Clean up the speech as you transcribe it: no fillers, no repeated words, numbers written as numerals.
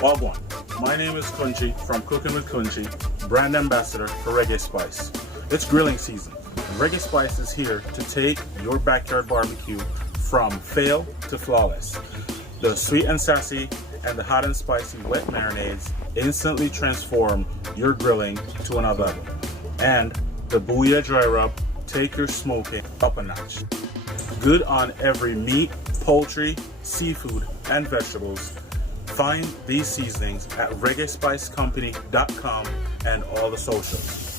Wagwan. My name is Kunchi from Cooking with Kunchi, brand ambassador for Reggae Spice. It's grilling season, and Reggae Spice is here to take your backyard barbecue from fail to flawless. The sweet and sassy and the hot and spicy wet marinades instantly transform your grilling to another level. And the Booyah Dry Rub take your smoking up a notch. Good on every meat, poultry, seafood, and vegetables. Find these seasonings at reggaespicecompany.com and all the socials.